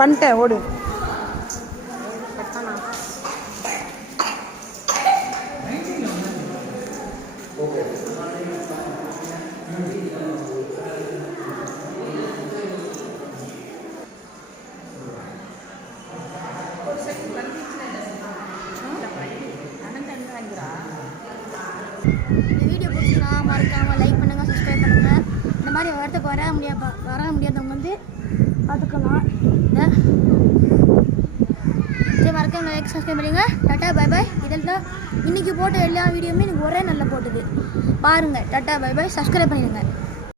பண்ணிட்டேன் ஓடு. இந்த வீடியோ பிடிச்சினா மறக்காமல் லைக் பண்ணுங்கள், சப்ஸ்கிரைப் பண்ணுங்கள். இந்த மாதிரி வரத்துக்கு வர முடியாதவங்க வந்து பார்த்துக்கலாம். சரி, மறக்காமல் லைக் சப்ஸ்கிரைப் பண்ணுங்க. Tata bye bye. இதில் தான் இன்றைக்கி போட்ட எல்லா வீடியோவுமே எனக்கு ஒரே நல்ல போட்டுது பாருங்கள். Tata bye bye. சப்ஸ்கிரைப் பண்ணிடுங்க.